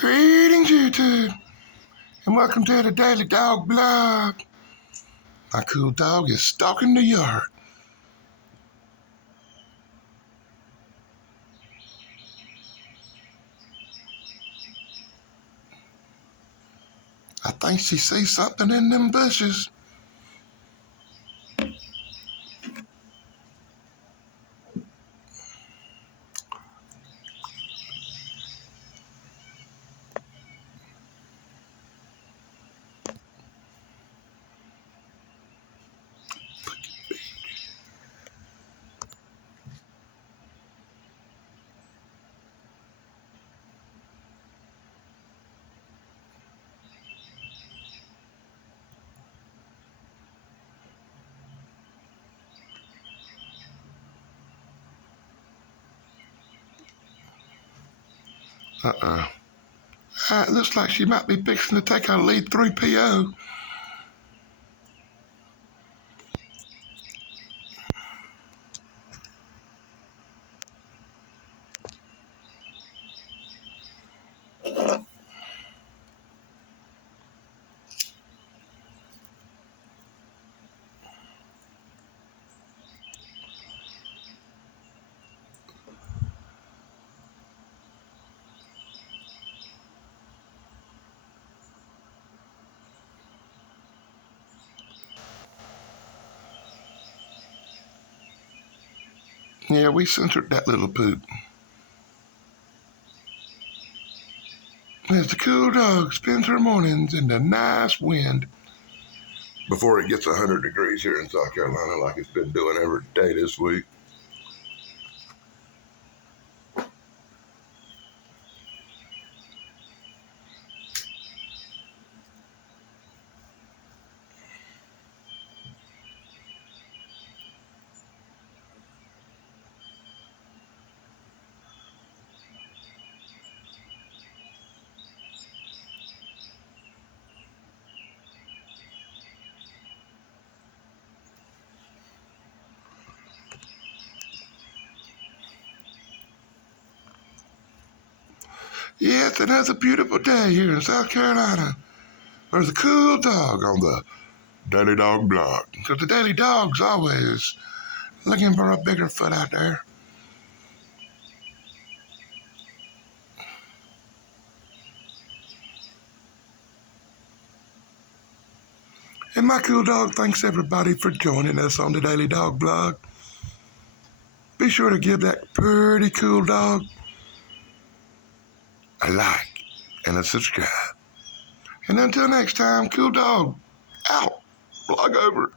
Greetings, YouTube, and welcome to the Daily Dog Blog. My cool dog is stalking the yard. I think she sees something in them bushes. It looks like she might be fixing to take her lead 3PO. Yeah, we censored that little poop. As the cool dog spends her mornings in the nice wind. Before it gets 100 degrees here in South Carolina like it's been doing every day this week. Yeah, it's another beautiful day here in South Carolina. There's a cool dog on the Daily Dog Blog. Because the Daily Dog's always looking for a bigger foot out there. And my cool dog thanks everybody for joining us on the Daily Dog Blog. Be sure to give that pretty cool dog a like and a subscribe. And until next time, cool dog out. Blog over.